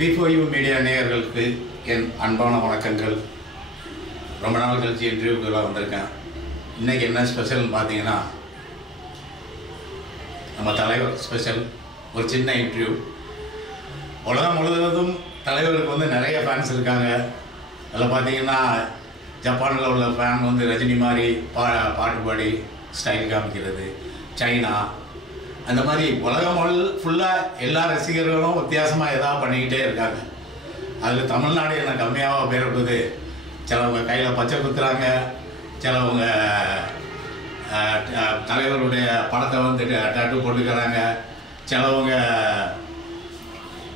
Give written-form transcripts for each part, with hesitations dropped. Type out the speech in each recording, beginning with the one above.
V4U media நேயர்களுக்கு என் அன்பான வணக்கங்கள். ரொம்ப நாள் கழிச்சு இன்டர்வியூக்கெல்லாம் வந்திருக்கேன். இன்றைக்கி என்ன ஸ்பெஷல்னு பார்த்தீங்கன்னா, நம்ம தலைவர் ஸ்பெஷல் ஒரு சின்ன இன்டர்வியூ. உலகம் முழுவதும் தலைவருக்கு வந்து நிறைய ஃபேன்ஸ் இருக்காங்க. அதில் பார்த்தீங்கன்னா ஜப்பானில் உள்ள ஃபேன் வந்து ரஜினி மாதிரி பாட்டு பாடி ஸ்டைல் காமிக்கிறது, சைனா, அந்த மாதிரி உலகம் ஃபுல்லாக எல்லா ரசிகர்களும் வித்தியாசமாக எதாவது பண்ணிக்கிட்டே இருக்காங்க. அதில் தமிழ்நாடு என்ன கம்மியாக பேரப்படுது. சிலவங்க கையில் பச்சை குத்துறாங்க, சிலவங்க தலைவருடைய படத்தை வந்து டேட்டு போட்டுக்கிறாங்க, சிலவங்க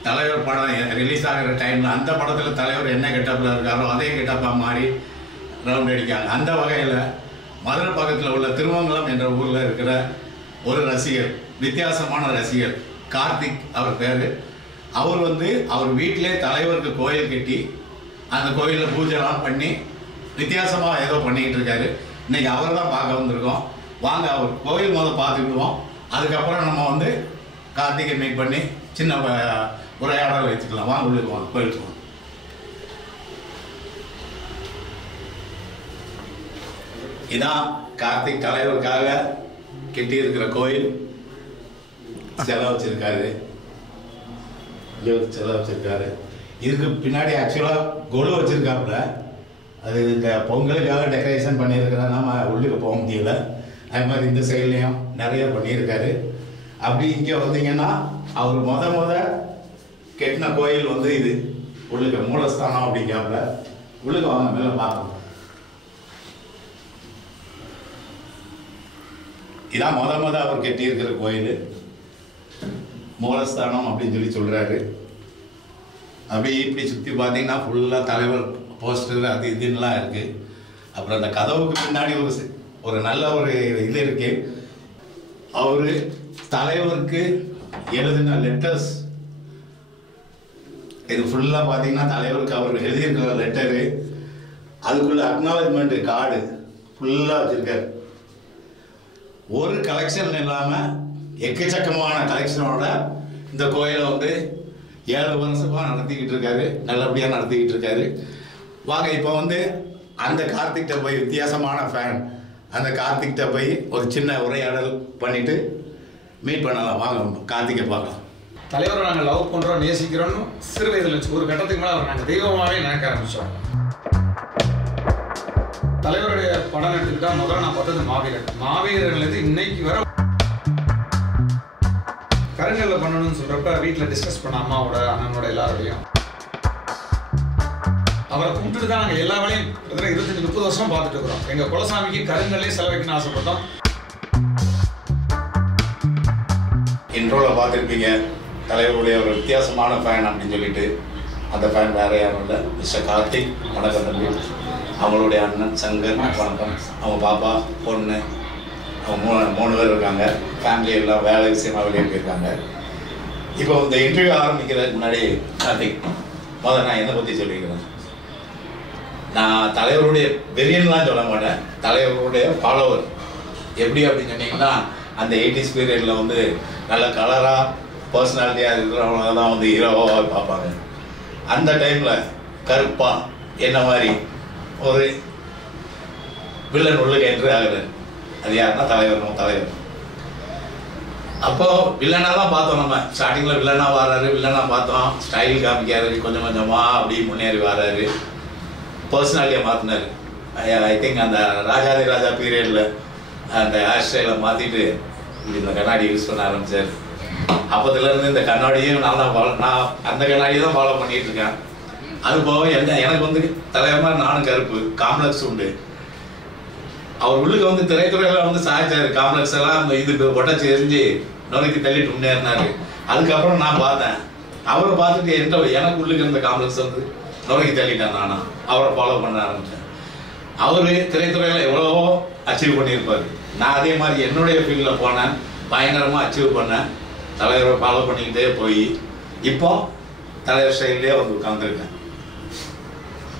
தலைவர் படம் ரிலீஸ் ஆகிற டைமில் அந்த படத்தில் தலைவர் என்ன கெட்டப்பில் இருக்காரோ அதே கெட்டப்பாக மாறி ரவுண்ட் அடிக்காங்க. அந்த வகையில் மதுரை பக்கத்தில் உள்ள திருமங்கலம் என்ற ஊரில் இருக்கிற ஒரு ரசிகர், வித்தியாசமான ரசிகர் கார்த்திக் அவர் பேர். அவர் வந்து அவர் வீட்டிலே தலைவருக்கு கோயில் கட்டி அந்த கோயிலில் பூஜைலாம் பண்ணி வித்தியாசமாக ஏதோ பண்ணிக்கிட்டு இருக்காரு. இன்றைக்கி அவர் தான் பார்க்க வந்திருக்கோம். வாங்க அவர் கோயில் முதல் பார்த்துக்கிடுவோம். அதுக்கப்புறம் நம்ம வந்து கார்த்திகை மீட் பண்ணி சின்ன உரையாடல் வச்சுக்கலாம். வாங்க உள்ளுக்கு வாங்க, கோயிலுக்கு வாங்க. இதான் கார்த்திக் தலைவருக்காக கெட்டி இருக்கிற கோயில். செலவு வச்சிருக்காரு, செலவு வச்சிருக்காரு. இதுக்கு பின்னாடி ஆக்சுவலாக கொலு வச்சிருக்காப்புல. அது இந்த பொங்கலுக்காக டெக்கரேஷன் பண்ணியிருக்கிற நம்ம உள்ளுக்கு போக முடியல. அது மாதிரி இந்த சைட்லேயும் நிறைய பண்ணியிருக்காரு. அப்படி இங்கே வந்தீங்கன்னா அவர் முத கெட்டின கோயில் வந்து இது உள்ளுக்கு மூலஸ்தானம் அப்படிங்காப்புல. உள்ளுக்கு வாங்க, மேலே பார்க்கணும். இதான் முத அவர் கட்டியிருக்கிற கோயில், மூலஸ்தானம் அப்படின்னு சொல்லி சொல்கிறாரு. அப்படி இப்படி சுற்றி பார்த்தீங்கன்னா ஃபுல்லாக தலைவர் போஸ்டர் அது இதுன்னெலாம் இருக்குது. அப்புறம் அந்த கதவுக்கு பின்னாடி ஒரு நல்ல ஒரு இது இருக்குது. அவர் தலைவருக்கு எழுதின லெட்டர்ஸ் இது ஃபுல்லாக பார்த்தீங்கன்னா தலைவருக்கு அவர் எழுதியிருக்கிற லெட்டரு, அதுக்குள்ள அக்னாலஜ்மெண்ட் கார்டு ஃபுல்லாக வச்சுருக்காரு. ஒரு கலெக்ஷன் இல்லாமல் எக்கச்சக்கமான கலெக்ஷனோட இந்த கோயிலை வந்து 7 வருஷமாக நடத்திக்கிட்டு இருக்காரு. நல்லபடியாக நடத்திக்கிட்டு இருக்காரு. வாங்க இப்போ வந்து அந்த கார்த்திக்கிட்ட போய், வித்தியாசமான ஃபேன் அந்த கார்த்திக்கிட்ட போய் ஒரு சின்ன உரையாடல் பண்ணிட்டு மீட் பண்ணலாம். வாங்க கார்த்திகை பார்க்கலாம். தலைவரை நாங்கள் லவ் பண்ணுறோம், நேசிக்கிறோன்னு சிறு வயதில் ஒரு கட்டத்துக்கு மேலே அவர் நாங்கள் தெய்வமாகவே நினைக்க ஆரம்பித்தோம். தலைவருடைய படம் எடுத்துக்கிட்டால் முதல்ல நான் பார்த்தது மாவீரன். மாவீரன்லேருந்து இன்னைக்கு வர கருங்கல்ல பண்ணணும்னு சொல்கிறப்ப வீட்டில் டிஸ்கஸ் பண்ண அம்மாவோட அண்ணனோட எல்லாரோடையும் அவரை கும்பிட்டு தான் நாங்கள் எல்லா வேலையும் 25-30 வருஷம் பார்த்துட்டு இருக்கிறோம். எங்கள் குலசாமிக்கு கருங்கல்லே செலவைக்குன்னு ஆசைப்பட்டோம். இன்ட்ரோவில் பார்த்துருப்பீங்க தலைவருடைய ஒரு வித்தியாசமான ஃபேன் அப்படின்னு சொல்லிட்டு. அந்த ஃபேன் வேற யாரும் இல்லை, மிஸ்டர் கார்த்திக். வணக்கம் தம்பி. அவங்களுடைய அண்ணன் சங்கர், வணக்கம். அவங்க பாப்பா, பொண்ணு, அவங்க 3 பேர் இருக்காங்க. ஃபேமிலி எல்லாம் வேலை விஷயமாக வெளியே போயிருக்காங்க. இப்போ இந்த இன்டர்வியூ ஆரம்பிக்கிறதுக்கு முன்னாடி கார்த்திக், முதல்ல நான் என்னை பற்றி சொல்லிக்கிறேன். நான் தலைவருடைய வெறியன்லாம் சொல்ல மாட்டேன், தலைவருடைய ஃபாலோவர். எப்படி அப்படின்னு சொன்னீங்கன்னா, அந்த 80s பீரியடில் வந்து நல்ல கலராக பர்சனாலிட்டியாக இருக்கிறவங்க தான் வந்து ஹீரோவாக பார்ப்பாங்க. அந்த டைமில் கருப்பாக என்ன மாதிரி ஒரு வில்லன் உள்ளுக்கு என்ட்ரி ஆகுது. அது யாருன்னா தலைவர், நம்ம தலைவர். அப்போது வில்லனாக தான் பார்த்தோம். நம்ம ஸ்டார்டிங்கில் வில்லனாக வராரு, வில்லனாக பார்த்தோம். ஸ்டைல் காமிக்காரு, கொஞ்சம் கொஞ்சமாக அப்படி முன்னேறி வராரு. பர்சனாலிட்டியாக மாற்றினார். ஐ திங்க் அந்த ராஜாதி ராஜா பீரியடில் அந்த ஹேர் ஸ்டைலை மாற்றிட்டு இப்படி இந்த கண்ணாடி யூஸ் பண்ண ஆரம்பித்தார். அப்போதுலேருந்து இந்த கண்ணாடியும் நான் அந்த கண்ணாடியை தான் ஃபாலோ பண்ணிகிட்டு இருக்கேன். அது போக எனக்கு வந்து தலைவமாக நானும் கருப்பு, காம்ப்ளெக்ஸ் உண்டு. அவர் உள்ளுக்கு வந்து திரைத்துறையில் வந்து சாய்ச்சார். காம்ப்ளெக்ஸ் எல்லாம் அந்த இதுக்கு ஒட்டச்சி எரிஞ்சு நோய்க்கு தள்ளிட்டு முன்னேறினார். அதுக்கப்புறம் நான் பார்த்தேன். அவரை பார்த்துட்டு எனக்கு உள்ளுக்கு இருந்த காம்ப்ளெக்ஸ் வந்து நோய்க்கு தள்ளிட்டேன். நானும் அவரை ஃபாலோ பண்ண ஆரம்பித்தேன். அவர் திரைத்துறையில் எவ்வளவோ அச்சீவ் பண்ணியிருப்பார். நான் அதே மாதிரி என்னுடைய ஃபீல்டில் போனேன், பயங்கரமாக அச்சீவ் பண்ணேன். தலைவரை ஃபாலோ பண்ணிக்கிட்டே போய் இப்போ தலைவர் ஸ்டைல்லே வந்து உட்காந்துருக்கேன்.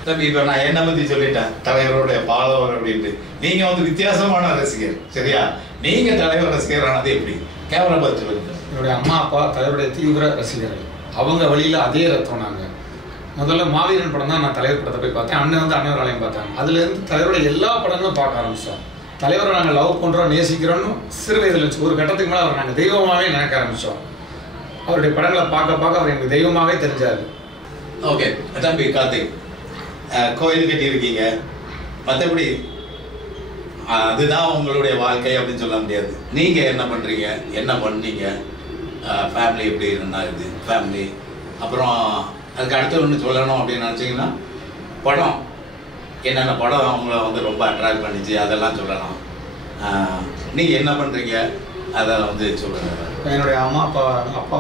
தம்பி, இப்போ நான் என்னை பற்றி சொல்லிட்டேன், தலைவருடைய ஃபாலோவர் அப்படின்ட்டு. நீங்கள் வந்து வித்தியாசமான ரசிகர், சரியா? நீங்கள் தலைவர் ரசிகர் ஆனது எப்படி? கேமரா பார்த்து சொல்லுங்க. என்னுடைய அம்மா அப்பா தலைவருடைய தீவிர ரசிகர்கள். அவங்க வழியில் அதே ரத்தம். நாங்கள் முதல்ல மாவீரன் படம் தான் நான் தலைவர் படத்தை போய் பார்த்தேன். அண்ணன் வந்து அண்ணன் ஆலயம் பார்த்தாங்க. அதுலேருந்து தலைவரோட எல்லா படங்களும் பார்க்க ஆரம்பித்தோம். தலைவரை நாங்கள் லவ் பண்ணுறோம், நேசிக்கிறோன்னு சிறு வயதில் வச்சு ஒரு கட்டத்துக்கு மேலே அவர் நாங்கள் தெய்வமாகவே நினைக்க ஆரம்பித்தோம். அவருடைய படங்களை பார்க்க பார்க்க அவர் எங்களுக்கு தெய்வமாகவே தெரிஞ்சார். ஓகே தம்பி கார்த்திக், கோயில் கட்டியிருக்கீங்க, மற்றபடி அதுதான் உங்களுடைய வாழ்க்கை அப்படின்னு சொல்ல முடியாது. நீங்கள் என்ன பண்ணுறீங்க, என்ன பண்ணீங்க, ஃபேமிலி எப்படி இருந்தாகுது ஃபேமிலி, அப்புறம் அதுக்கு அடுத்து ஒன்று சொல்லணும் அப்படின்னு நினச்சிங்கன்னா படம் என்னென்ன படம் அவங்கள வந்து ரொம்ப அட்ராக்ட் பண்ணிச்சு அதெல்லாம் சொல்லலாம். நீங்கள் என்ன பண்ணுறீங்க அதை வந்து சொல்லுங்கள். என்னுடைய அப்பா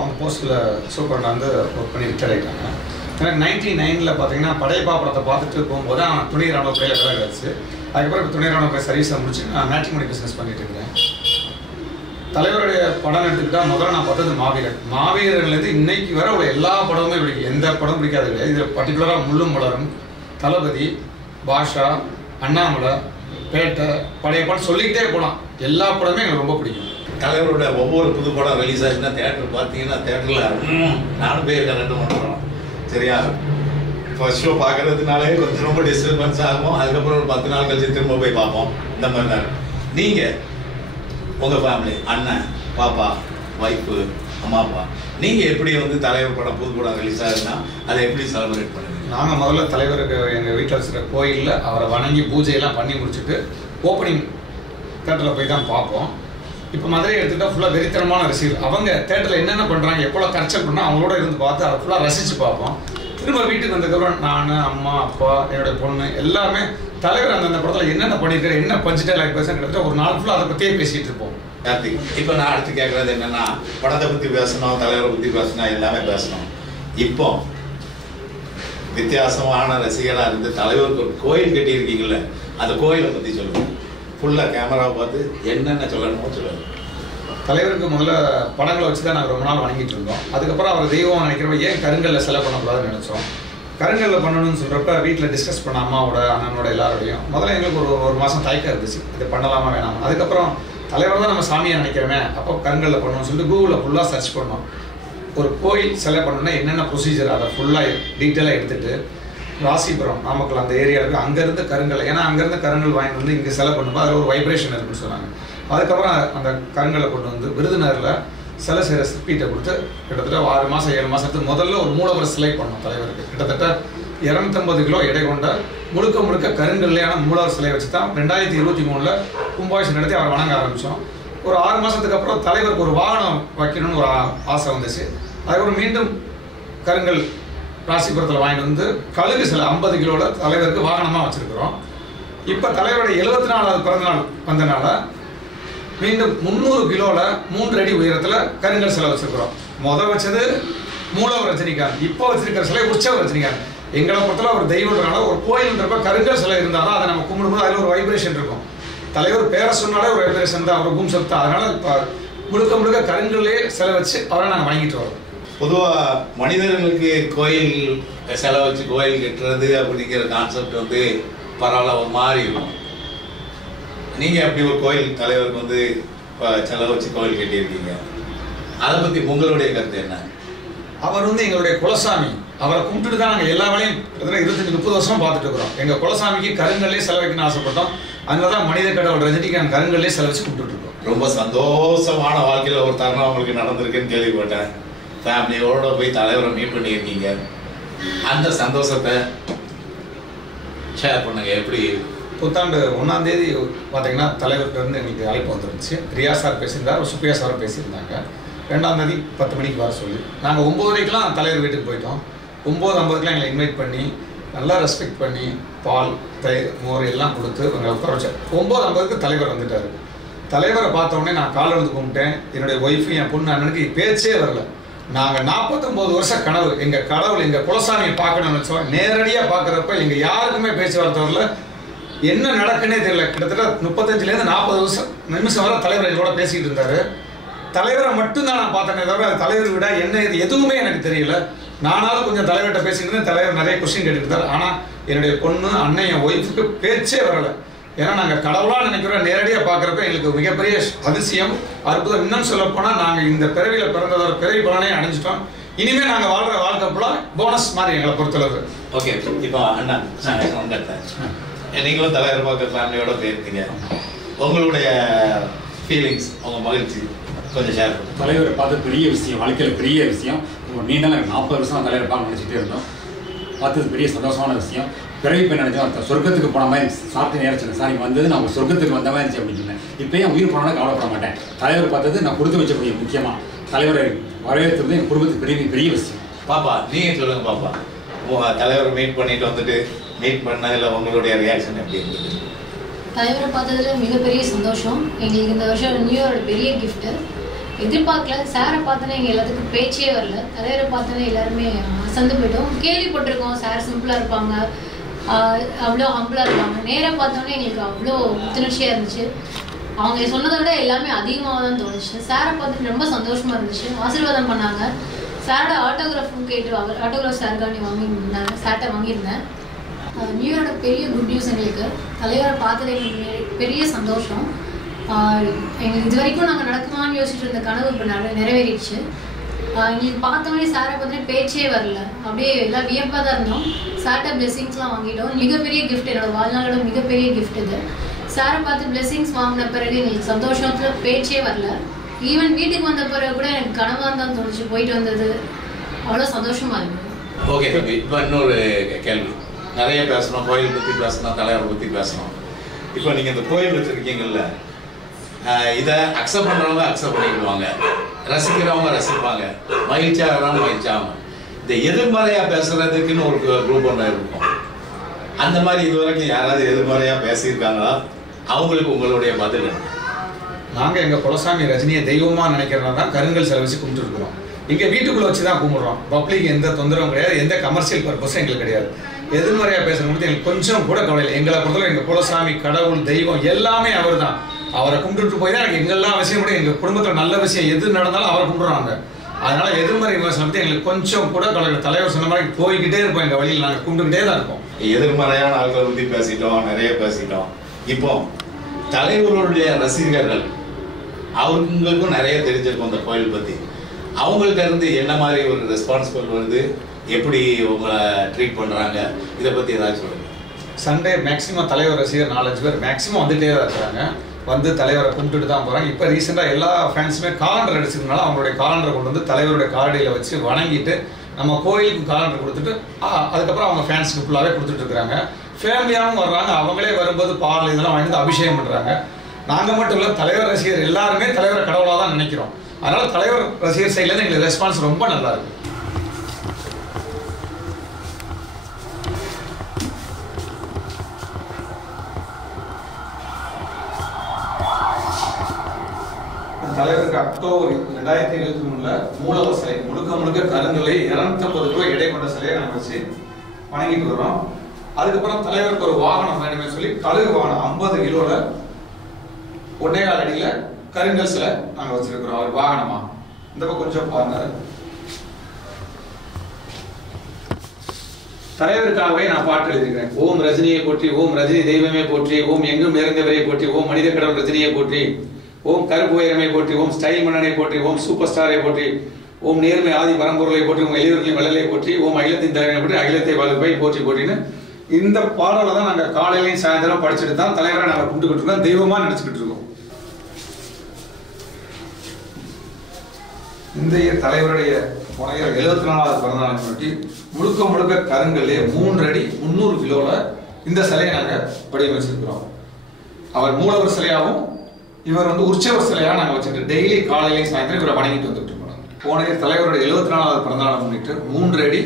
வந்து போஸ்ட்டில் சூப்பரண்டாக வந்து ஒர்க் பண்ணி ரிட்டர் ஆகிட்டாங்க. எனக்கு 99 பார்த்தீங்கன்னா படையப்பா படத்தை பார்த்துட்டு போகும்போது தான் துணை ராணுவ பயில வேலை கிடச்சி. அதுக்கப்புறம் இப்போ துணை ராணுவ பயிர் சர்வீஸை முடிச்சு நான் மேட்ரிமோனி பிஸ்னஸ் பண்ணிட்டு இருக்கிறேன். தலைவருடைய படம் எடுத்துக்கிட்டால் முதல்ல நான் பார்த்தது மாவீரன். மாவீரன்லேருந்து இன்னைக்கு வர உள்ள எல்லா படமுமே பிடிக்கும். எந்த படம் பிடிக்காது இல்லை. இதில் பர்டிகுலராக முள்ளும் மலரும், தளபதி, பாஷா, அண்ணாமலை, பேட்டை, படையப்பான்னு சொல்லிக்கிட்டே போகலாம். எல்லா படமே எனக்கு ரொம்ப பிடிக்கும். தலைவரோட ஒவ்வொரு புது படம் ரிலீஸ் ஆச்சுன்னா தேட்டர் பார்த்தீங்கன்னா தேட்டரில் நானும் போயிருக்கேன் 2 படம். சரியா, ஃபர்ஸ்ட் ஷோ பார்க்கறதுனாலே கொஞ்சம் ரொம்ப டிஸ்டர்பன்ஸ் ஆகும். அதுக்கப்புறம் ஒரு 10 நாள் கழிச்சு திரும்ப போய் பார்ப்போம். இந்த மாதிரி தான். நீங்கள் உங்கள் ஃபேமிலி, அண்ணன், பாப்பா, ஒய்ஃபு, அம்மா அப்பா, நீங்கள் எப்படி வந்து தலைவர் படம் புது படம் ரிலீஸ் ஆகுதுன்னா அதை எப்படி செலிப்ரேட் பண்ணுவீங்க? நாங்கள் முதல்ல தலைவருக்கு எங்கள் வீட்டில் வச்சுருக்க கோயிலில் அவரை வணங்கி பூஜையெல்லாம் பண்ணி முடிச்சுட்டு ஓப்பனிங் தேட்டரில் போய் தான் பார்ப்போம். இப்போ மதுரை எடுத்துக்கிட்டால் ஃபுல்லாக வெறித்தனமான ரசிகர். அவங்க தேட்டரில் என்னென்ன பண்ணுறாங்க, எப்போ கல்ச்சர் பண்ணால் அவங்களோட இருந்து பார்த்து அதை ஃபுல்லாக ரசித்து பார்ப்போம். திரும்ப வீட்டுக்கு வந்ததுக்கப்புறம் நான், அம்மா, அப்பா, என்னுடைய பொண்ணு எல்லாருமே தலைவர் அந்தந்த படத்தில் என்னென்ன பண்ணியிருக்காரு, என்ன பஞ்சிட்டே லைக் பேச கிட்டத்தட்ட ஒரு நாள் ஃபுல்லாக அதை பற்றியே பேசிகிட்டு இருப்போம். கார்த்திக், இப்போ நான் அடுத்து கேட்குறது என்னென்னா, படத்தை பற்றி பேசணும், தலைவரை பற்றி பேசணும், எல்லாமே பேசணும். இப்போ வித்தியாசமான ரசிகராக இருந்து தலைவருக்கு ஒரு கோயில் கட்டியிருக்கீங்கள, அந்த கோயிலை பற்றி சொல்லுங்கள். ஃபுல்லாக கேமராவை பார்த்து என்னென்ன சொல்லணுமோ சொல்லுங்கள். தலைவருக்கு முதல்ல படங்களை வச்சு தான் நாங்கள் ரொம்ப நாள் வணங்கிட்டு இருந்தோம். அதுக்கப்புறம் அவர் தெய்வம் நினைக்கிறப்ப ஏன் கருங்கல்ல செலவு பண்ணக்கூடாதுன்னு நினச்சோம். கருங்கல்ல பண்ணணும்னு சொல்கிறப்ப வீட்டில் டிஸ்கஸ் பண்ண அம்மாவோட, அண்ணனோட எல்லாரோடையும் முதல்ல எங்களுக்கு ஒரு மாதம் தயக்கம் இருந்துச்சு, இது பண்ணலாமா வேணாமா. அதுக்கப்புறம் தலைவர் தான் நம்ம சாமியை நினைக்கிறோமே, அப்போ கருங்கல்ல பண்ணணும்னு சொல்லிட்டு கூகுளில் ஃபுல்லாக சர்ச் பண்ணோம். ஒரு கோயில் சிலை பண்ணணும்னா என்னென்ன ப்ரொசீஜர் அதை ஃபுல்லாக டீட்டெயிலாக எடுத்துகிட்டு ராசிபுரம், நாமக்கல் அந்த ஏரியாவுக்கு அங்கேருந்து கருங்கல், ஏன்னா அங்கேருந்து கருங்கல் வாங்கிட்டு வந்து இங்கே செலை பண்ணும்போது அதில் ஒரு வைப்ரேஷன் இருக்குன்னு சொன்னாங்க. அதுக்கப்புறம் அந்த கருங்கலை கொண்டு வந்து விருதுநகரில் சிலை செய்கிற சிற்பீட்டை கொடுத்து கிட்டத்தட்ட 6 மாதம் 7 மாதத்துக்கு முதல்ல ஒரு மூலவர சிலை பண்ணோம் தலைவருக்கு. கிட்டத்தட்ட 250 கிலோ எடை கொண்ட முழுக்க கருங்கல்லையான மூலவர் சிலையை வச்சு தான் 2023 கும்பாபிஷேகம் நடத்தி அவரை வணங்க ஆரம்பித்தோம். ஒரு 6 மாதத்துக்கு அப்புறம் தலைவருக்கு ஒரு வாகனம் வைக்கணும்னு ஒரு ஆசை வந்துச்சு. அதுக்கப்புறம் மீண்டும் கருங்கல் ராசிபுரத்தில் வாங்கிட்டு வந்து கழுகு சிலை 50 கிலோவில் தலைவருக்கு வாகனமாக வச்சுருக்கிறோம். இப்போ தலைவருடைய 74வது பிறந்தநாள் வந்தனால மீண்டும் 300 கிலோவில் 3 அடி உயரத்தில் கருங்கல் சிலை வச்சுருக்கிறோம். வச்சது மூலவர் ரஜினிகாந்த், இப்போ வச்சிருக்கிற சிலை உற்சவ ரஜினிகாந்த். எங்களை பொறுத்தவரை ஒரு தெய்வன்றனால ஒரு கோயில்ன்றப்ப கருங்கல் சிலை இருந்தால் தான் அதை நம்ம கும்பிடும்போது அதில் ஒரு வைப்ரேஷன் இருக்கும். தலைவர் பேரை சொன்னாலே ஒரு வைப்ரேஷன் தான், ஒரு கும் சப்தா. அதனால இப்போ முழுக்க கருங்கல்லே சிலை வச்சு அவரை நாங்கள் வாங்கிட்டு வரோம். பொதுவாக மனிதர்களுக்கு கோயில் சிலை வச்சு கோயில் கட்டுறது அப்படிங்கிற கான்செப்ட் வந்து பரவாயில்ல ஒரு மாதிரி இருக்கும். நீங்கள் அப்படி ஒரு கோயில் தலைவருக்கு வந்து சிலை வச்சு கோயில் கட்டியிருக்கீங்க, அதை பற்றி உங்களுடைய கருத்து என்ன? அவர் வந்து எங்களுடைய குலசாமி. அவரை கும்பிட்டுட்டு தான் நாங்கள் எல்லா வேலையும் கிட்டத்தட்ட 25-30 வருஷம் பார்த்துட்டு இருக்கிறோம். எங்கள் குலசாமிக்கு கருங்கல்லே செலவைக்குன்னு ஆசைப்பட்டோம். அதனால தான் மனித கடவுள் ரஜினிகாந்த் கருங்கல்லே செலவச்சு கும்பிட்டு இருக்கோம். ரொம்ப சந்தோஷமான வாழ்க்கையில் ஒரு தருணம் உங்களுக்கு நடந்திருக்குன்னு கேள்விப்பட்டேன். ஃபேமிலியோட போய் தலைவரை மீட் பண்ணியிருக்கீங்க, அந்த சந்தோஷத்தை ஷேர் பண்ணுங்க. எப்படி புத்தாண்டு 1ஆம் தேதி பார்த்தீங்கன்னா தலைவர்கிட்ட எங்களுக்கு அழைப்பு வந்துருந்துச்சு. ரியா சார் பேசியிருந்தார், சுப்ரியா சார் பேசியிருந்தாங்க. 2ஆம் தேதி 10 மணிக்கு வர சொல்லி நாங்கள் 9:30க்கெலாம் தலைவர் வீட்டுக்கு போயிட்டோம். 9:50க்கெலாம் எங்களை இன்வைட் பண்ணி நல்லா ரெஸ்பெக்ட் பண்ணி பால், தயிர், மோர் எல்லாம் கொடுத்து எங்களை உட்கார வச்சார். 9:50க்கு தலைவர் வந்துட்டார். தலைவரை பார்த்த உடனே நான் காலை வந்து கும்பிட்டேன். என்னுடைய ஒய்ஃபு, என் பொண்ணு, அண்ணனுக்கு பேச்சே வரல. நாங்கள் 49 வருஷம் கனவு, எங்கள் கடவுள் எங்கள் குலசாமியை பார்க்கணும்னு வச்சோம். நேரடியாக பார்க்குறப்ப எங்கள் யாருக்குமே பேச்சுவார்த்தை வரல, என்ன நடக்குன்னே தெரியல. கிட்டத்தட்ட 35லேருந்து 40 நிமிஷம் வரை தலைவர் எங்களோட பேசிக்கிட்டு இருந்தார். தலைவரை மட்டும்தான் நான் பார்த்தேனே தவிர தலைவர் விட என்ன இது எதுவுமே எனக்கு தெரியல. நானாவது கொஞ்சம் தலைவர்கிட்ட பேசிக்கிட்டு இருந்தேன். தலைவர் நிறைய கொஸ்டின் கேட்டுக்கிட்டார். ஆனால் என்னுடைய பொண்ணு, அண்ணன், என் ஒய்ஃபுக்கு பேச்சே வரலை. ஏன்னா நாங்கள் கடவுளாக நினைக்கிறோம். நேரடியாக பார்க்குறப்ப எங்களுக்கு மிகப்பெரிய அதிசயம், அற்புதம். இன்னும் சொல்லப்போனால் நாங்கள் இந்த பிறவியில் பிறந்ததோட பிறவி பலனே அடைஞ்சிட்டோம். இனிமேல் நாங்கள் வாழ்கிற வாழ்க்கை ஃபுல்லாக போனஸ் மாதிரி எங்களை பொறுத்தளவு. ஓகே, இப்போ அண்ணா நீங்களும் தலைவர் பார்க்க ஃபேமிலியோட போயிருக்கீங்க. உங்களுடைய ஃபீலிங்ஸ், உங்கள் மகிழ்ச்சி கொஞ்சம் ஷேர் பண்ணுங்க. தலைவரை பார்த்து பெரிய விஷயம், வாழ்க்கையில் பெரிய விஷயம். நீண்ட 40 வருஷம் தலைவரை பார்க்க நினச்சிட்டே இருந்தோம். பார்த்தது பெரிய சந்தோஷமான விஷயம். பிறகு இப்போ நினைச்சோம் சொர்க்கத்துக்கு போன மாதிரி சாப்பிட்டு நேரச்சினேன். சார் இங்கே வந்தது நான் சொர்க்கத்துக்கு வந்த மாதிரி இருந்துச்சு அப்படின்னு சொன்னேன். இப்போயும் உயிர் போனாலும் கவலைப்பட மாட்டேன். தலைவர் பார்த்தது நான் கொடுத்து வச்சக்கூடிய முக்கியமாக தலைவரை வரவேற்றது என் குடும்பத்துக்கு பெரிய பெரிய விஷயம். பாப்பா நீங்கள் சொல்லுங்கள் பாப்பா, உங்கள் தலைவரை மீட் பண்ணிட்டு வந்துட்டு மீட் பண்ணதில் உங்களுடைய ரியாக்ஷன் எப்படி இருந்தது? தலைவரை பார்த்ததுல மிகப்பெரிய சந்தோஷம். எங்களுக்கு இந்த வருஷம் நியூ இயரோட பெரிய கிஃப்ட்டு. எதிர்பார்க்கல. சாரை பார்த்தோன்னே எங்கள் எல்லாத்துக்கும் பேச்சே வரல. தலைவரை பார்த்தோன்னே எல்லாருமே அசந்து போயிட்டோம். கேள்விப்பட்டிருக்கோம் சார் சிம்பிளாக இருப்பாங்க, அவ்வளோ ஹம்பிளாக இருப்பாங்க. நேராக பார்த்தோன்னே எங்களுக்கு அவ்வளோ புத்துணர்ச்சியாக இருந்துச்சு. அவங்க சொன்னதை விட எல்லாமே அதிகமாக தான் தோணுச்சு. சாரை பார்த்துட்டு ரொம்ப சந்தோஷமாக இருந்துச்சு. ஆசீர்வாதம் பண்ணாங்க. சாரோட ஆட்டோகிராஃபும் கேட்டு ஆட்டோகிராஃப் சாருக்காண்டி வாங்கியிருந்தாங்க. சார்ட்டை வாங்கியிருந்தேன். நியூ இயரோட பெரிய குட் நியூஸ் எங்களுக்கு. தலைவரை பார்த்தது எங்களுக்கு பெரிய சந்தோஷம். எங்களுக்கு இது வரைக்கும் நாங்கள் நடக்குமான்னு யோசிச்சுட்டு இருந்த கனவு இப்போ நிறைவேறிடுச்சு. எங்களுக்கு பார்த்தோன்னே சாரை பார்த்தோன்னே பேச்சே வரல. அப்படியே எல்லாம் வியப்பாக தான் இருந்தோம். சார்ட்ட பிளெஸிங்ஸ்லாம் வாங்கிட்டோம். மிகப்பெரிய கிஃப்ட், என்னோடய வாழ்நாளோட மிகப்பெரிய கிஃப்ட் இது. சாரை பார்த்து பிளெஸிங்ஸ் வாங்கின பிறகு எங்களுக்கு சந்தோஷத்தில் பேச்சே வரல. ஈவன் வீட்டுக்கு வந்த பிறகு கூட எனக்கு கனவாக தான் தோணுச்சு. போயிட்டு வந்தது அவ்வளோ சந்தோஷமாக இருந்தது. ஓகே தம்பி, இப்போ இன்னொரு கேள்வி. நிறைய பேசணும், கோயில் பற்றி பேசணும், தலைவரை பற்றி பேசணும். இப்போ நீங்கள் இந்த கோயில் வச்சுருக்கீங்கல்ல, இதை அக்செப்ட் பண்ணுறவங்க அக்செப்ட் பண்ணிக்குவாங்க, ரசிக்கிறவங்க ரசிப்பாங்க, மகிழ்ச்சியாகிறவங்க மகிழ்ச்சியாகும். இந்த எதிர்மறையாக பேசுகிறதுக்குன்னு ஒரு குரூப் ஒன்று இருக்கும். அந்த மாதிரி இது வரைக்கும் யாராவது எதிர்மறையாக பேசியிருக்காங்களா? அவங்களுக்கு உங்களுடைய பதில்? நாங்கள் எங்கள் குலசாமி ரஜினியை தெய்வமாக நினைக்கிறனால தான் கருங்கல் சிலை வச்சு கும்பிட்டுருக்குறோம். இங்கே வீட்டுக்குள்ளே வச்சு தான் கும்பிட்றோம். பப்ளிக் எந்த தொந்தரவும் கிடையாது, எந்த கமர்ஷியல் பர்பஸும் எங்களுக்கு கிடையாது. எதிர்மறையாக பேசுறது எங்களுக்கு கொஞ்சம் கூட கவலை இல்லை. எங்களை பொறுத்தவரை எங்கள் குலசாமி, கடவுள், தெய்வம் எல்லாமே அவர் தான். அவரை கும்பிட்டு போய் தான் எனக்கு எங்கெல்லாம் விஷயம் கூட எங்கள் குடும்பத்தில் நல்ல விஷயம் எது நடந்தாலும் அவரை கும்பிடுறாங்க. அதனால எதிர்மறை விமர்சனம் பற்றி எங்களுக்கு கொஞ்சம் கூட கவலை. தலைவர் சொன்ன மாதிரி போய்கிட்டே இருப்போம். எங்கள் வழியில் நாங்கள் கும்பிட்டுக்கிட்டே தான் இருப்போம். எதிர்மறையான ஆட்களை பற்றி பேசிட்டோம், நிறைய பேசிட்டோம். இப்போ தலைவர்களுடைய ரசிகர்கள் அவங்களுக்கும் நிறைய தெரிஞ்சிருக்கும் அந்த கோயில் பற்றி. அவங்கள்ட்ட இருந்து என்ன மாதிரி ஒரு ரெஸ்பான்சிபிள் வருது, எப்படி உங்களை ட்ரீட் பண்ணுறாங்க, இதை பற்றி ஏதாச்சும் சொல்லுங்கள். சண்டே மேக்ஸிமம் தலைவர் ரசிகர் 4-5 பேர் மேக்ஸிமம் வந்துகிட்டே தான் இருக்கிறாங்க. வந்து தலைவரை கும்பிட்டுட்டு தான் போகிறாங்க. இப்போ ரீசெண்டாக எல்லா ஃபேன்ஸுமே காலண்டர் அடிச்சிருந்தனால அவங்களுடைய காலண்டரை கொண்டு வந்து தலைவருடைய காலடியில் வச்சு வணங்கிட்டு நம்ம கோயிலுக்கு காலண்டர் கொடுத்துட்டு அதுக்கப்புறம் அவங்க ஃபேன்ஸுக்கு ஃபுல்லாகவே கொடுத்துட்டு இருக்கிறாங்க. ஃபேமிலியாகவும் வர்றாங்க. அவங்களே வரும்போது பால் இதெல்லாம் வாங்கி வந்து அபிஷேகம் பண்ணுறாங்க. நாங்கள் மட்டும் இல்லை, தலைவர் ரசிகர் எல்லாருமே தலைவரை கடவுளாக தான் நினைக்கிறோம். அதனால் தலைவர் ரசிகர் சைட்லேருந்து எங்களுக்கு ரெஸ்பான்ஸ் ரொம்ப நல்லா இருக்குது. தலைவருக்கு அக்டோபர் 2023 மூலவர் சிலை முழுக்க கருங்கலை 250 ரூபாய் எடை கொண்ட சிலையை நாங்கள் வச்சு வணங்கிட்டு வரோம். அதுக்கப்புறம் தலைவருக்கு ஒரு வாகனம் வேணுமே சொல்லி கழுகு வாகனம் 50 கிலோவில் 1.25 அடியில் கருங்கல் சிலை நாங்கள் வச்சிருக்கிறோம். அவர் வாகனமா இந்த பக்கம் கொஞ்சம் பாருங்க. தலைவருக்காகவே நான் பாட்டு எழுதியிருக்கிறேன். ஓம் ரஜினியை போற்றி, ஓம் ரஜினி தெய்வமே போற்றி, ஓம் எங்கும் நிறைந்தவரை போற்றி, ஓம் மனித கடவுள் ரஜினியை போற்றி, ஓம் கருப்பு உயரமை போற்றி, ஓம் ஸ்டைல் மன்னனை போற்றி, ஓம் சூப்பர் ஸ்டாரை போற்றி, ஓம் நேர்மை ஆதி பரம்பொருளை போற்றி, ஓம் எளியவர்களின் வள்ளலை போற்றி, ஓம் அகிலத்தின் தலைவனை போற்றி, அகிலத்தை வலுப்பை போற்றி போற்றின்னு இந்த பாடலை தான் நாங்கள் காலையிலையும் சாயந்தரம் படிச்சுட்டு தான் தலைவரை நாங்கள் கும்பிட்டுக்கிட்டு இருக்கோம், தெய்வமாக நினச்சிக்கிட்டு இருக்கோம். இந்திய தலைவருடைய 74வது பிறந்தநாளை முன்னிட்டு முழுக்க கருங்கல்லே 3 அடி 300 கிலோவில் இந்த சிலையை நாங்கள் வடிவமைச்சிருக்கிறோம். அவர் மூலவர் சிலையாகவும் இவர் வந்து உற்சவர் சிலையாக நாங்கள் வச்சுட்டு டெய்லி காலையிலையும் சாயந்தரம் இவரை வணங்கிட்டு வந்துட்டு இருக்கோம். போன தலைவருடைய 74வது பிறந்தநாளை முன்னிட்டு 3 அடி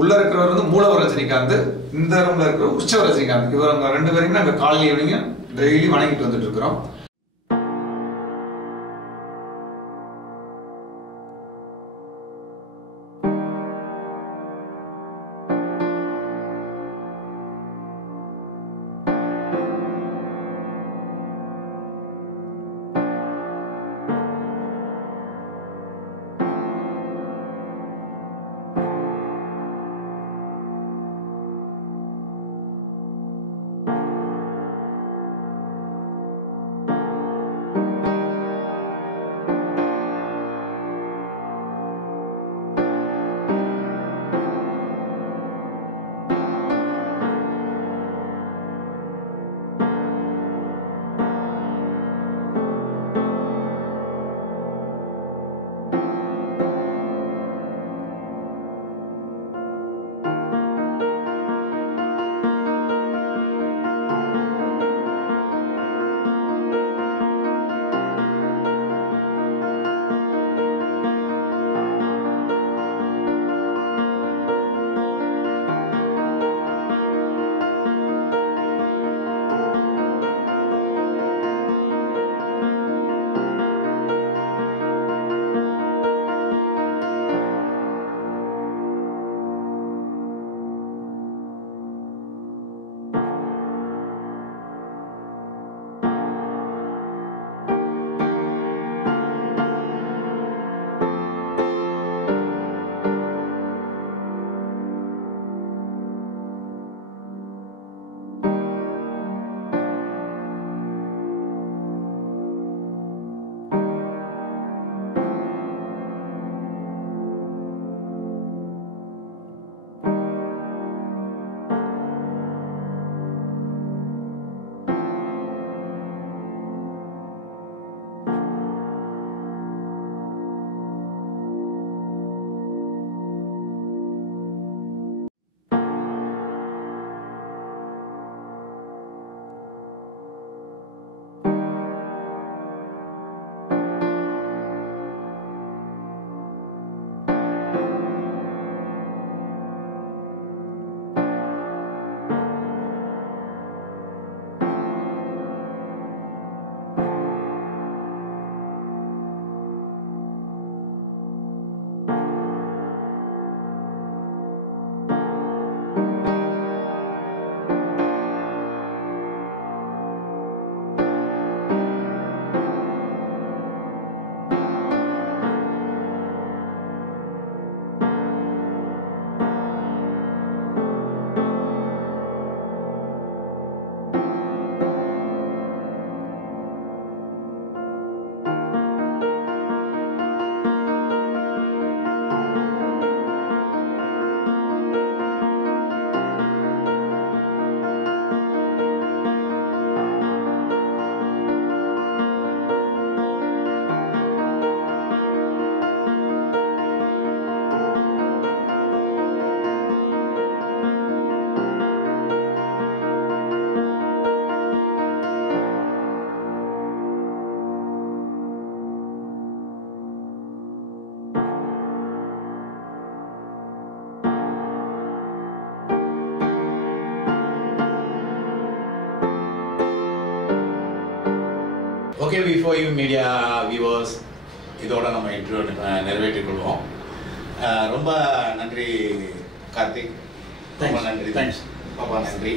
உள்ள இருக்கிறவர் வந்து மூலவர் ரஜினிகாந்த், இந்த ரூம்ல இருக்கிற உற்சவர் ரஜினிகாந்த், இவர் அவங்க 2 பேருமே நாங்கள் காலையில் ஈவினிங் டெய்லி வணங்கிட்டு வந்துட்டு இருக்கிறோம். Okay before you media viewers, இதோட நம்ம இன்டர்வியூ நிறைவேற்றிக் கொள்வோம். ரொம்ப நன்றி கார்த்திக், ரொம்ப நன்றி. தேங்க்ஸ் பாப்பா, நன்றி.